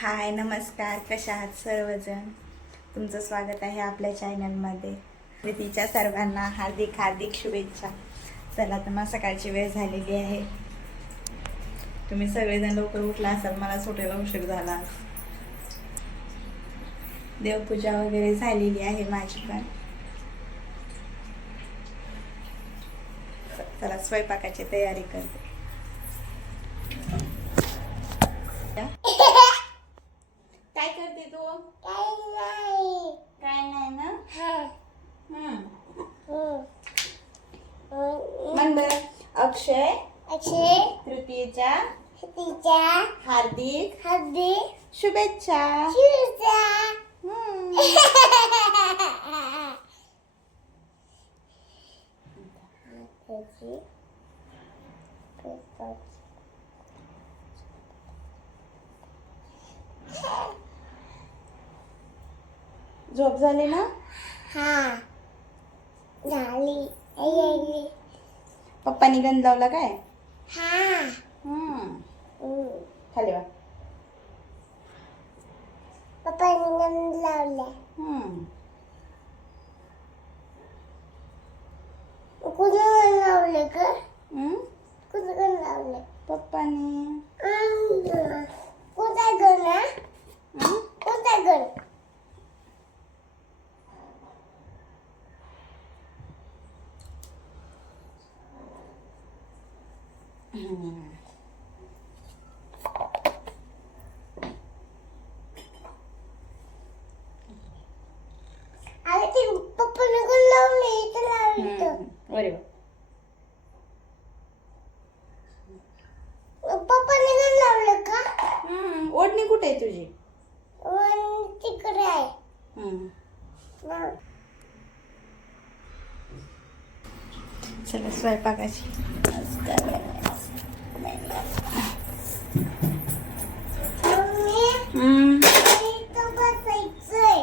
हाय नमस्कार कशा आहात सर्वजण? तुमचं स्वागत आहे आपल्या चॅनलमध्ये. प्रीतीच्या सर्वांना हार्दिक हार्दिक शुभेच्छा. चला तर मग सकाळची वेळ झालेली आहे. तुम्ही सगळेजण लवकर उठला असाल मला सुटायला उशीर झाला. देवपूजा वगैरे झालेली आहे माझी पण. चला स्वयंपाकाची तयारी करते काय करते तू काय नाही ना हम्म म्हण बरं. अक्षय अक्षय तृतीयेच्या तिच्या हार्दिक हद्दी शुभेच्छा. हम्म. झोप झाली ना? हा. झाली. पप्पानी गंध लावला काय? हा. हम्म. खाली वा पप्पाने गंध लावले. कुठं लावले का हम्म? कुठं लावले? पप्पानी. कुठं हम्म? कुठं गण? अरे पप्पाने गण अरे गण लावलं का ओढणी कुठे आहे तुझी तिकडे आहे चला स्वयंपाकाची.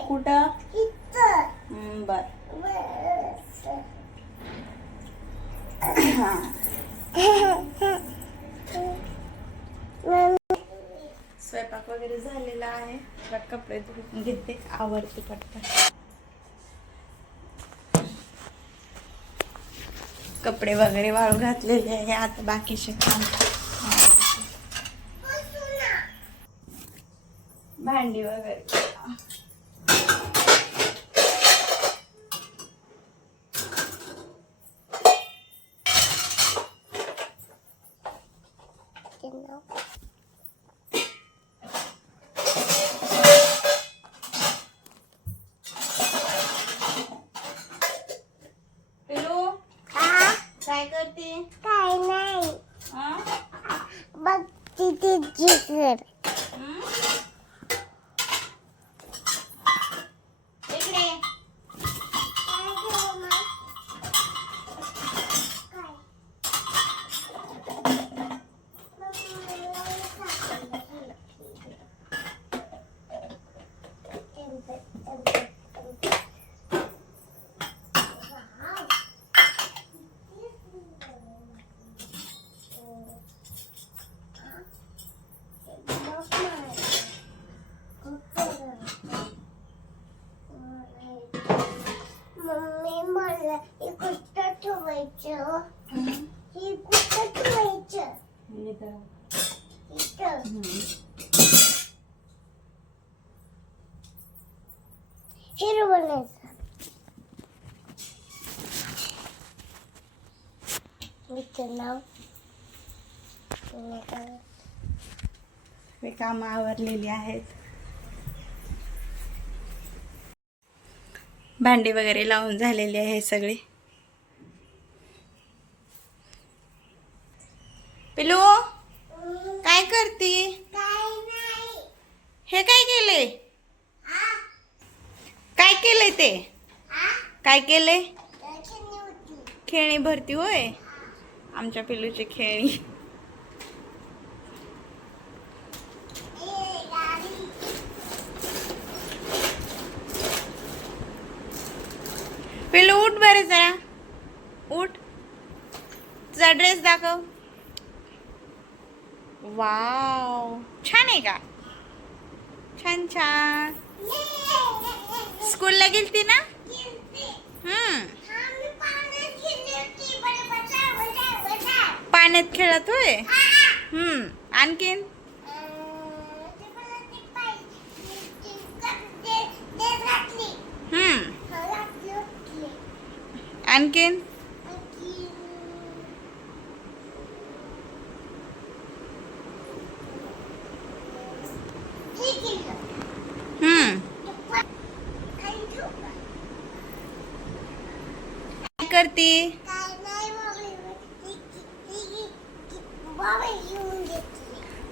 कुठं? बर. स्वयंपाक वगैरे झालेला आहे. कपडे धुवून घेते. आवडते पटकन. कपडे वगैरे वाळू घातलेले आहे. आता बाकीचे काम. भांडी वगैरे पिलू हा काय करते काय नाही हा? बघ तिथे जिकर Okay. हिरो बनायचं हे काम आवरलेली आहेत. भांडी वगैरे लावून झालेली आहे सगळी. पिलू काय करते? हे काय केले केले? काय केलंय खेळणी भरती होय? आमच्या पिलूची खेळणी. पिलू उठ बरे जरा. उठ. तुझा ड्रेस दाखव. वाव छान आहे का? छान छान. स्कूलला गेलती ना? हम्म. पाण्यात खेळत होय हम्म. आणखीन? हम्म. आणखीन हम्म काय करती?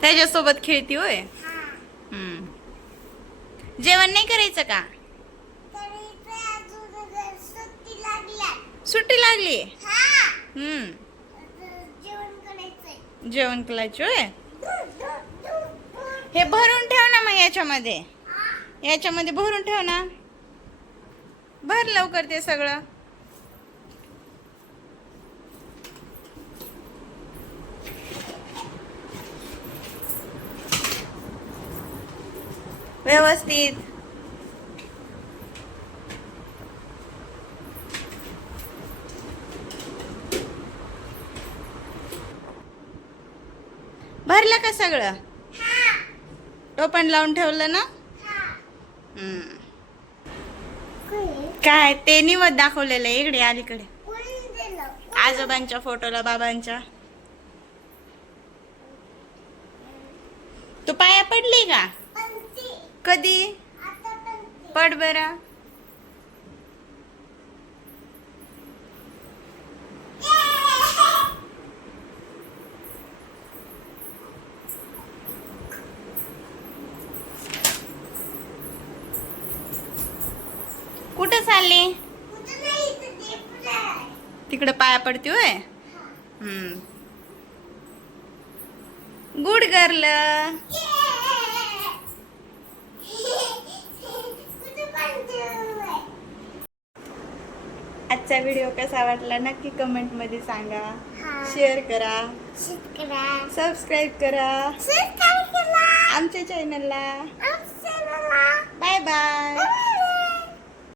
त्याच्यासोबत खेळती होय? जेवण नाही करायचं का? सुट्टी लागली? हम्म. जेवण करायचं जेवण करायची होय? हे भरून ठेव ना मग याच्यामध्ये. याच्यामध्ये भरून ठेव ना. भर लवकर ते सगळं. व्यवस्थित. भरलं का सगळं? टोपण लावून ठेवलं ना? हम्म. काय ते निवत दाखवलेलं आहे इकडे अलीकडे. आजोबांच्या फोटोला बाबांच्या. तू पाया पडली का? कधी? पड बरं. कुठं चालली? तिकडे पाया पडती होय? Good girl. आजचा व्हिडिओ कसा वाटला नक्की कमेंटमध्ये सांगा. शेअर करा. सबस्क्राईब करा. आमच्या चॅनलला बाय बाय